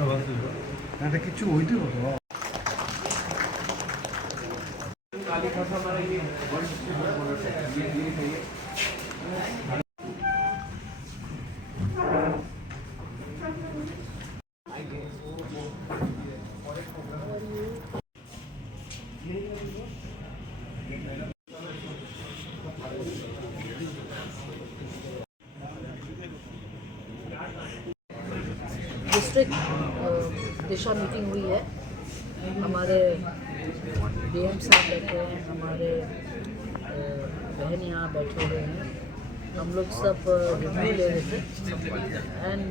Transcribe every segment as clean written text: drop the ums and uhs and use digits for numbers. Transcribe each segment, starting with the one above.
একটা কিছু হইতে হতো डिस्ट्रिक्ट दिशा मीटिंग हुई है। हमारे डीएम साहब बैठे हैं, हमारे बहन यहाँ बैठे हुए हैं। हम लोग सब रिव्यू ले रहे थे and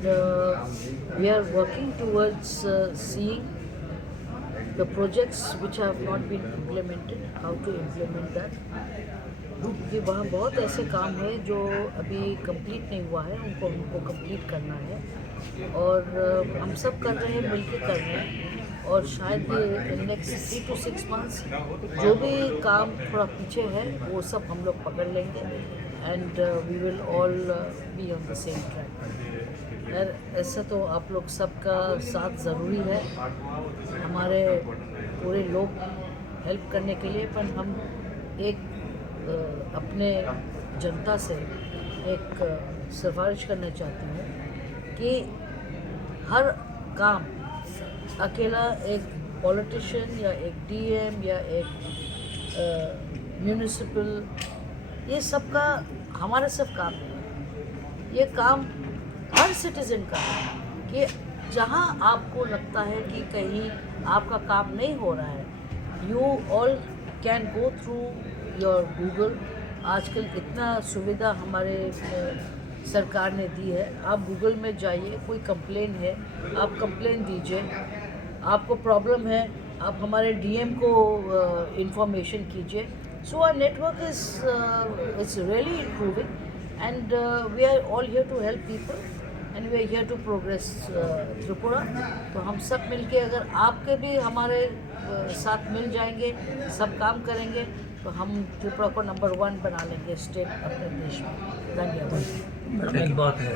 we are working towards seeing the projects which have not been implemented, how to implement that. कि वहाँ बहुत ऐसे काम है जो अभी कंप्लीट नहीं हुआ है, उनको कंप्लीट करना है और हम सब कर रहे हैं, मिलकर कर रहे हैं और शायद इन नेक्स्ट 3 to 6 months जो भी काम थोड़ा पीछे है वो सब हम लोग पकड़ लेंगे and we will all be on the same track. यार ऐसा तो आप लोग सबका साथ ज़रूरी है, हमारे पूरे लोग हेल्प करने के लिए, पर हम एक अपने जनता से एक सिफारिश करना चाहती हूँ कि हर काम अकेला एक पॉलिटिशियन या एक डीएम या एक म्यूनिसिपल, ये सब का हमारा सब काम नहीं है। ये काम हर सिटीज़न का है कि जहाँ आपको लगता है कि कहीं आपका काम नहीं हो रहा है, you all can go through your Google. आजकल इतना सुविधा हमारे सरकार ने दी है, आप गूगल में जाइए, कोई कंप्लेन है आप कंप्लेन दीजिए, आपको प्रॉब्लम है आप हमारे डीएम को इंफॉर्मेशन कीजिए। So our network is really improving and we are all here to help people and we are here to progress Tripura. तो हम सब मिलके अगर आपके भी हमारे साथ मिल जाएंगे, सब काम करेंगे तो हम त्रिपुरा को नंबर 1 बना लेंगे स्टेट अपने देश में। धन्यवाद। एक बात है